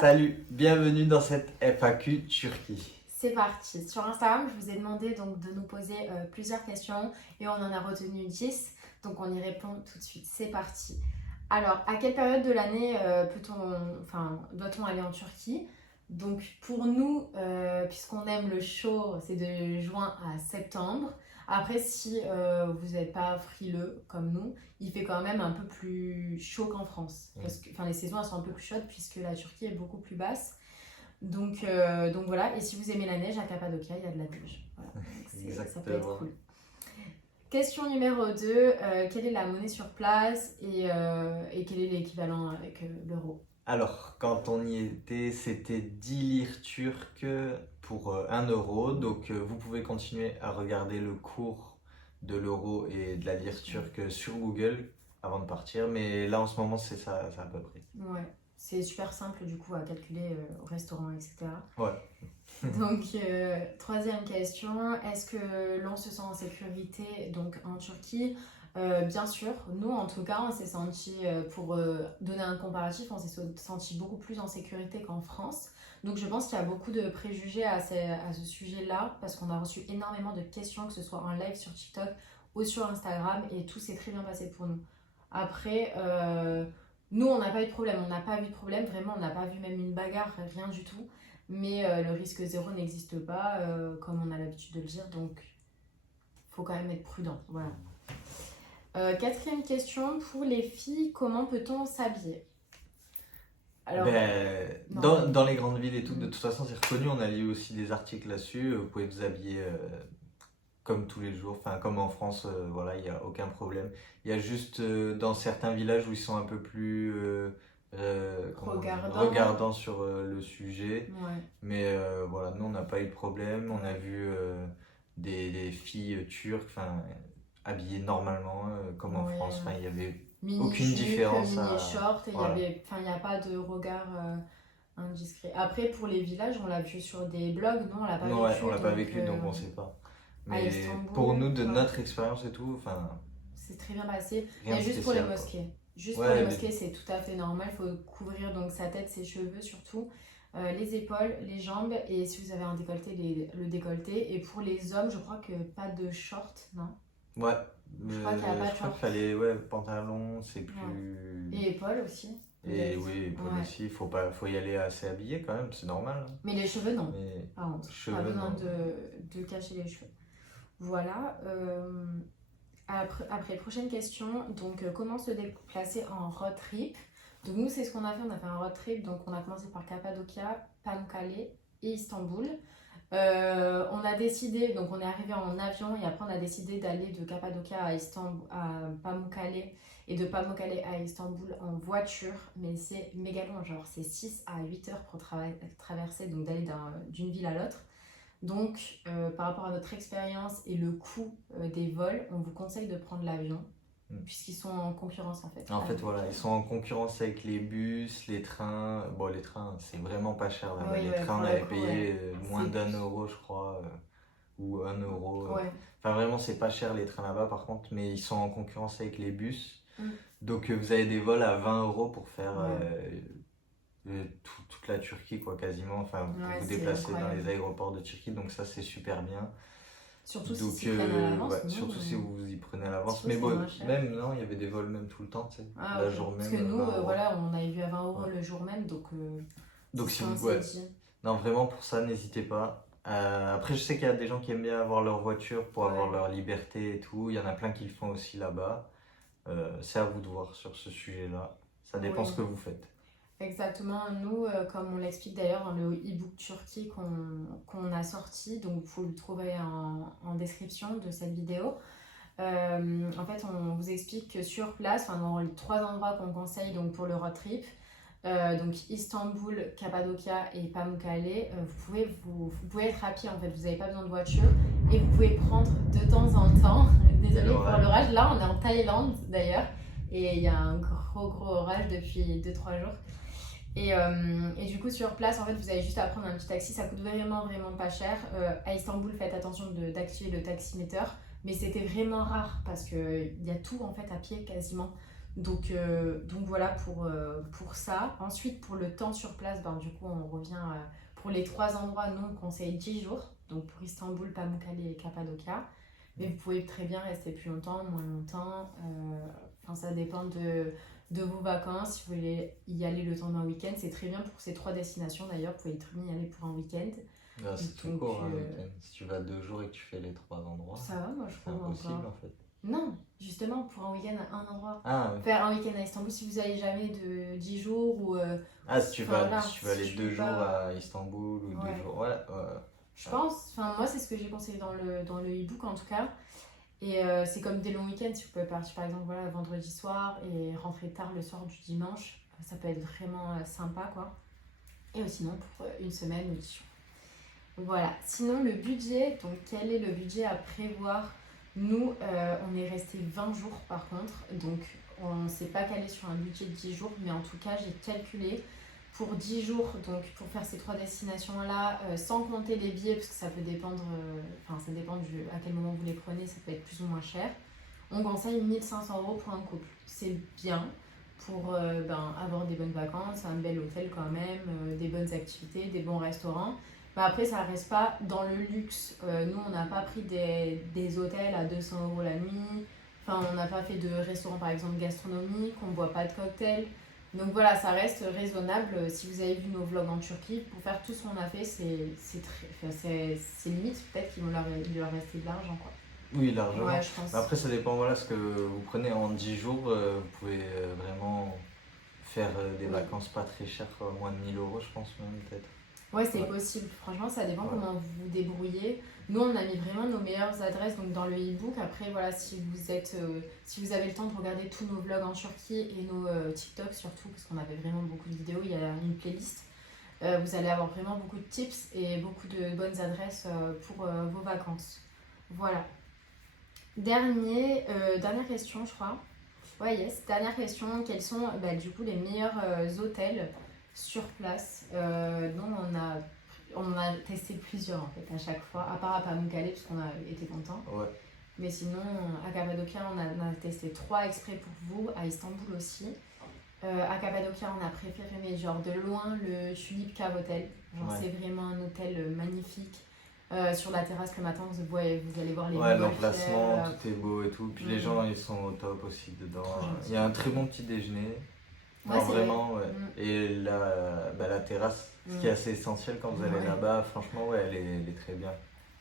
Salut, bienvenue dans cette FAQ Turquie. C'est parti. Sur Instagram, je vous ai demandé donc de nous poser plusieurs questions et on en a retenu 10. Donc on y répond tout de suite. C'est parti. Alors, à quelle période de l'année doit-on aller en Turquie? Donc pour nous, puisqu'on aime le chaud, c'est de juin à septembre. Après, si vous n'êtes pas frileux comme nous, il fait quand même un peu plus chaud qu'en France. Parce que les saisons elles sont un peu plus chaudes puisque la Turquie est beaucoup plus basse. Donc voilà, et si vous aimez la neige, à Cappadocia, il y a de la neige. Voilà. Donc ça peut être cool. Question numéro 2, quelle est la monnaie sur place et quel est l'équivalent avec l'euro? Alors, quand on y était, c'était 10 lires turques pour 1 euro. Donc, vous pouvez continuer à regarder le cours de l'euro et de la lire turque sur Google avant de partir. Mais là, en ce moment, c'est ça à peu près. Ouais, c'est super simple du coup à calculer au restaurant, etc. Ouais. Donc, troisième question, est-ce que l'on se sent en sécurité donc en Turquie? Bien sûr, nous en tout cas, on s'est senti, pour donner un comparatif, on s'est senti beaucoup plus en sécurité qu'en France. Donc je pense qu'il y a beaucoup de préjugés à ce sujet-là, parce qu'on a reçu énormément de questions, que ce soit en live sur TikTok ou sur Instagram, et tout s'est très bien passé pour nous. Après, nous on n'a pas eu de problème, vraiment on n'a pas vu même une bagarre, rien du tout. Mais le risque zéro n'existe pas, comme on a l'habitude de le dire, donc il faut quand même être prudent. Voilà. Quatrième question, pour les filles, comment peut-on s'habiller? Alors, dans les grandes villes et tout, de toute façon, c'est reconnu. On a lu aussi des articles là-dessus. Vous pouvez vous habiller comme tous les jours, enfin, comme en France, voilà, il n'y a aucun problème. Il y a juste dans certains villages où ils sont un peu plus regardants sur le sujet. Ouais. Mais voilà, nous, on n'a pas eu de problème. On a vu des filles turques habillées normalement, comme en France. Enfin, il y avait aucune différence. Mini-short, et il n'y a pas de regard indiscret. Après, pour les villages, on l'a vu sur des blogs, non, on l'a pas vécu. Ouais, on l'a pas vécu, donc on sait pas. Mais pour nous, de notre expérience et tout, c'est très bien passé. Mais juste pour les mosquées. Pour les mosquées, c'est tout à fait normal. Il faut couvrir donc sa tête, ses cheveux surtout, les épaules, les jambes, et si vous avez un décolleté, le décolleté. Et pour les hommes, je crois que pas de short, non? Ouais. Je crois qu'il n'y a pas de short. Il fallait pantalon, c'est plus. Ouais. Et épaules aussi. Et oui, épaules aussi. Il faut y aller assez habillé quand même, c'est normal. Hein. Mais les cheveux, non. Par contre, pas besoin non. de cacher les cheveux. Voilà. Après, prochaine question. Donc, comment se déplacer en road trip? Donc, nous, c'est ce qu'on a fait. On a fait un road trip. Donc, on a commencé par Cappadocia, Pamukkale et Istanbul. On a décidé, donc on est arrivé en avion et après on a décidé d'aller de Cappadocia à Pamukkale et de Pamukkale à Istanbul en voiture, mais c'est méga long, genre c'est 6 à 8 heures pour traverser, donc d'aller d'une ville à l'autre. Donc par rapport à notre expérience et le coût des vols, on vous conseille de prendre l'avion. Puisqu'ils sont en concurrence en fait. En fait, voilà, ils sont en concurrence avec les bus, les trains. Bon, les trains, c'est vraiment pas cher là-bas. Oui, les trains, on avait payé moins d'1 euro, je crois, ou 1 euro. Ouais. Enfin, vraiment, c'est pas cher les trains là-bas par contre, mais ils sont en concurrence avec les bus. Donc, vous avez des vols à 20 euros pour faire toute la Turquie, quoi, quasiment. Enfin, pour vous déplacer dans les aéroports de Turquie, donc ça, c'est super bien. Surtout si vous y prenez à l'avance. Surtout si vous y prenez à l'avance. Mais bon, même, non, il y avait des vols même tout le temps, tu sais. La journée même. Parce que nous, on avait vu à 20 euros le jour même, donc si vous. Non, vraiment, pour ça, n'hésitez pas. Après, je sais qu'il y a des gens qui aiment bien avoir leur voiture pour avoir leur liberté et tout. Il y en a plein qui le font aussi là-bas. C'est à vous de voir sur ce sujet-là. Ça dépend ce que vous faites. Exactement, nous, comme on l'explique d'ailleurs dans le e-book Turquie qu'on a sorti, donc vous le trouverez en description de cette vidéo. En fait, on vous explique que sur place, dans les 3 endroits qu'on conseille donc, pour le road trip, donc Istanbul, Cappadocia et Pamukkale, vous pouvez être à pied en fait, vous n'avez pas besoin de voiture et vous pouvez prendre de temps en temps, désolé pour l'orage, là on est en Thaïlande d'ailleurs et il y a un gros orage depuis 2-3 jours. Et du coup sur place en fait vous avez juste à prendre un petit taxi, ça coûte vraiment pas cher. À Istanbul faites attention d'activer le taximètre, mais c'était vraiment rare parce qu'il y a tout en fait à pied quasiment. Donc voilà pour ça. Ensuite, pour le temps sur place, ben, du coup, on revient pour les 3 endroits. Nous, on conseille 10 jours. Donc pour Istanbul, Pamukkale et Cappadocia. Mais vous pouvez très bien rester plus longtemps, moins longtemps. Enfin, ça dépend de vos vacances. Si vous voulez y aller le temps d'un week-end, c'est très bien pour ces 3 destinations. D'ailleurs, vous pouvez très bien y aller pour un week-end. Là, c'est tout Donc, court, un week-end. Si tu vas 2 jours et que tu fais les 3 endroits, ça va, moi je c'est trouve impossible encore. en fait. Non, justement, pour un week-end à un endroit. Ah, oui. Faire un week-end à Istanbul, si vous n'allez jamais de 10 jours ou. Ah, si tu enfin, vas, là, si tu vas si les je 2 peux jours pas- à Istanbul ou Ouais. 2 jours. Ouais, Je pense, enfin moi c'est ce que j'ai conseillé dans le e-book en tout cas. Et c'est comme des longs week-ends, si vous pouvez partir par exemple voilà, vendredi soir et rentrer tard le soir du dimanche, ça peut être vraiment sympa quoi. Et sinon pour une semaine ou 10 jours. Voilà, sinon le budget, donc quel est le budget à prévoir? Nous, on est resté 20 jours par contre, donc on ne s'est pas calé sur un budget de 10 jours, mais en tout cas j'ai calculé pour 10 jours, donc pour faire ces 3 destinations-là, sans compter les billets, parce que ça peut dépendre, enfin ça dépend à quel moment vous les prenez, ça peut être plus ou moins cher. On conseille 1 500 € pour un couple. C'est bien pour avoir des bonnes vacances, un bel hôtel quand même, des bonnes activités, des bons restaurants. Mais après, ça reste pas dans le luxe. Nous, on n'a pas pris des hôtels à 200 € la nuit. Enfin, on n'a pas fait de restaurant par exemple gastronomique, on ne boit pas de cocktail. Donc voilà, ça reste raisonnable. Si vous avez vu nos vlogs en Turquie, pour faire tout ce qu'on a fait, c'est limite peut-être qu'il leur rester de l'argent quoi. Oui, largement. Ouais, je pense. Après, ça dépend voilà, ce que vous prenez en 10 jours. Vous pouvez vraiment faire des Oui. vacances pas très chères, moins de 1 000 € je pense même peut-être. Ouais, c'est Ouais. possible. Franchement, ça dépend Ouais. comment vous vous débrouillez. Nous, on a mis vraiment nos meilleures adresses donc dans le e-book. Après, voilà, si vous avez le temps de regarder tous nos vlogs en Turquie et nos TikTok surtout, parce qu'on avait vraiment beaucoup de vidéos, il y a une playlist. Vous allez avoir vraiment beaucoup de tips et beaucoup de bonnes adresses pour vos vacances. Voilà. Dernière question, je crois. Ouais, yes. Dernière question. Quels sont du coup les meilleurs hôtels sur place? Nous, on a testé plusieurs en fait à chaque fois, à part à Pamukkale parce qu'on a été contents. Ouais. Mais sinon, à Cappadocia, on a testé 3 exprès pour vous, à Istanbul aussi. À Cappadocia, on a préféré, mais genre de loin, le Tulip Cave Hotel. Genre, Ouais. c'est vraiment un hôtel magnifique. Sur la terrasse le matin, vous allez voir les Ouais, montgolfières. l'emplacement, tout est beau et tout. Puis les Mhm. gens, ils sont au top aussi dedans. Trop gentil. Il y a un très bon petit déjeuner. Ouais, Non, c'est vraiment, vrai. ouais. Mhm. Et la terrasse, ce qui est assez essentiel quand vous allez Ouais. là-bas, franchement, ouais, elle est très bien.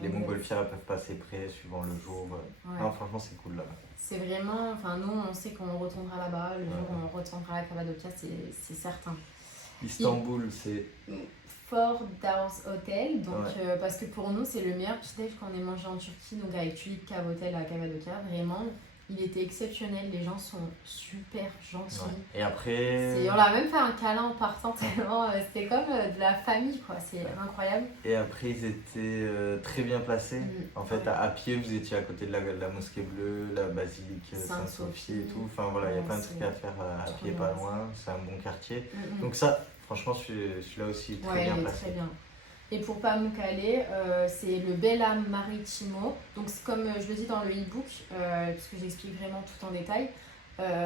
Les Exact. montgolfières, elles peuvent passer près suivant le jour. Ouais. Non, franchement, c'est cool là-bas. C'est vraiment, enfin nous on sait qu'on retournera là-bas, le jour Ouais. où on retournera à Cappadocia, c'est certain. Istanbul, c'est. Four Downs Hotel, donc Ouais. parce que pour nous c'est le meilleur petit-déj qu'on ait mangé en Turquie, donc avec Tulip Cave Hotel à Cappadocia, vraiment, il était exceptionnel, les gens sont super gentils. Ouais. Et après. On a même fait un câlin en partant tellement, c'était comme de la famille quoi, c'est incroyable. Et après, ils étaient très bien placés. En fait, Ouais. à pied, vous étiez à côté de la mosquée bleue, la basilique Sainte-Sophie et tout. Enfin voilà, il y a Ouais, plein de trucs c'est à faire à trop pied, bien. pas loin. C'est un bon quartier. Mhm. Donc ça, franchement, celui-là aussi est très Ouais, bien il est placé. très bien. Et pour Pamukkale, c'est le Bella Maritimo. Donc, c'est comme je le dis dans le e-book, parce que j'explique vraiment tout en détail,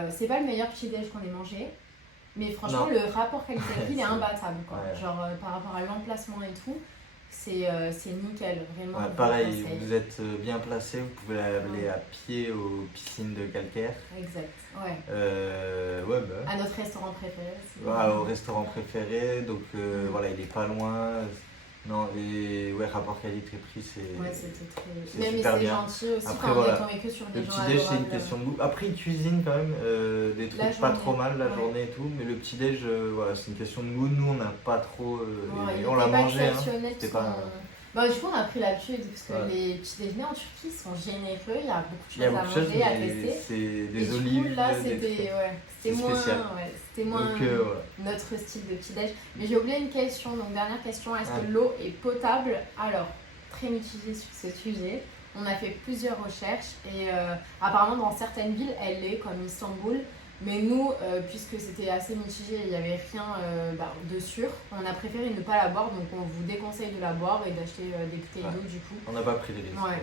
c'est pas le meilleur petit-déj qu'on ait mangé, mais franchement, Non. le rapport qualité-prix, il est c'est- imbattable. Quoi. Ouais. Genre, par rapport à l'emplacement et tout, c'est nickel. Vraiment, Ouais, je vous pareil, le conseille. vous êtes bien placé, vous pouvez aller à pied aux piscines de calcaire. Exact. Ouais. Ouais, bah. À notre restaurant préféré. aussi. Voilà, au restaurant préféré, donc voilà, il est pas loin. Non, et ouais, rapport qualité-prix, Ouais, c'était très. c'est Même super c'est bien. gentil aussi. Après, Enfin, on voilà, est tombé que sur des le gens petit-déj, c'est une adorables. question de goût. Après, ils cuisinent quand même des La trucs pas journée, trop mal la ouais. journée et tout, mais le petit-déj, voilà, c'est une question de goût. Nous, on n'a pas trop Ouais, aimé. il On l'a était pas mangé, hein. exceptionnel, C'était parce pas. qu'on- du coup, on a pris l'habitude parce que Ouais. les petits déjeuners en Turquie sont généreux, il y a beaucoup de Il y a choses à beaucoup de choses, manger, à mais tester. c'est Et des du olives. coup, là, des c'était trucs. C'est moins, spécial. c'était moins Donc, voilà. notre style de petit déj. Mais j'ai oublié une question, donc dernière question, est-ce Ouais. que l'eau est potable? Alors, très mitigée sur ce sujet. On a fait plusieurs recherches et apparemment dans certaines villes, elle l'est, comme Istanbul. Mais nous, puisque c'était assez mitigé, il n'y avait rien de sûr, on a préféré ne pas la boire, donc on vous déconseille de la boire et d'acheter des bouteilles Ouais. d'eau du coup. On n'a pas pris les risques. Ouais.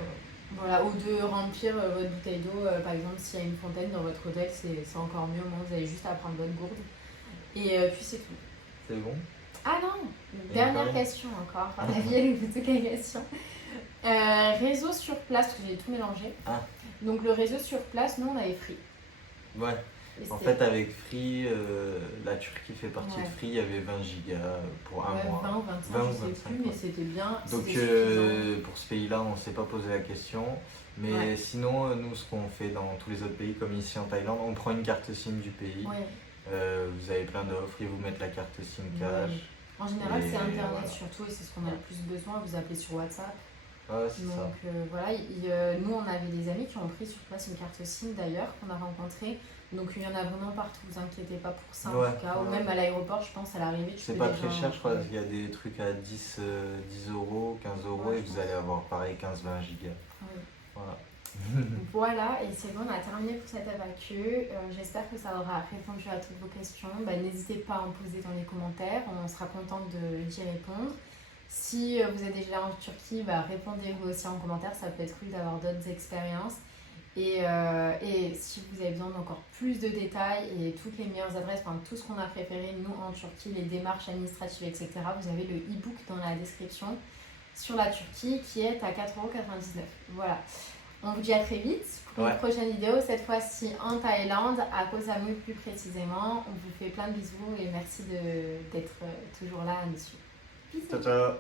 Voilà, ou de remplir votre bouteille d'eau, par exemple, s'il y a une fontaine dans votre hôtel, c'est encore mieux, au moins vous avez juste à prendre votre gourde. Et puis c'est tout. C'est bon? Ah non, Et dernière encore question encore. La vie, elle vous toutes les questions. Réseau sur place, parce que j'ai tout mélangé. Ah. Donc le réseau sur place, nous on avait Free. Ouais. Et En c'était- fait, avec Free, la Turquie fait partie Ouais. de Free, il y avait 20 gigas pour un ouais, mois. 20 ou 25, 20 ou je sais 25, plus, ouais. mais c'était bien. Donc c'était suffisant. pour ce pays-là, on ne s'est pas posé la question. Mais Ouais. sinon, nous, ce qu'on fait dans tous les autres pays, comme ici en Thaïlande, on prend une carte SIM du pays. Ouais. Vous avez plein d'offres, ils vous mettent la carte SIM Ouais. cash. En général, Et c'est Internet voilà. surtout, et c'est ce qu'on a le plus besoin. Vous appelez sur WhatsApp. Ouais, c'est ça. Donc voilà, nous on avait des amis qui ont pris sur place une carte SIM d'ailleurs, qu'on a rencontré. Donc il y en a vraiment partout, vous inquiétez pas pour ça en Ouais, tout cas. Ou ouais. même à l'aéroport, je pense à l'arrivée. tu C'est peux pas déjà très cher, je crois. trouver. Il y a des trucs à 10 euros, 15 euros, Ouais, et je vous pense. allez avoir pareil 15-20 gigas. Oui. Voilà. Voilà, et c'est bon, on a terminé pour cette FAQ. J'espère que ça aura répondu à toutes vos questions. N'hésitez pas à en poser dans les commentaires, on sera contente d'y répondre. Si vous êtes déjà en Turquie, répondez-vous aussi en commentaire, ça peut être cool d'avoir d'autres expériences. Et si vous avez besoin d'encore plus de détails et toutes les meilleures adresses, enfin tout ce qu'on a préféré nous en Turquie, les démarches administratives, etc., vous avez le e-book dans la description sur la Turquie qui est à 4,99 €. Voilà. On vous dit à très vite pour une prochaine vidéo, cette fois-ci en Thaïlande, à Koh Samui plus précisément. On vous fait plein de bisous et merci d'être toujours là à nous suivre. Bisous. Ciao, ciao.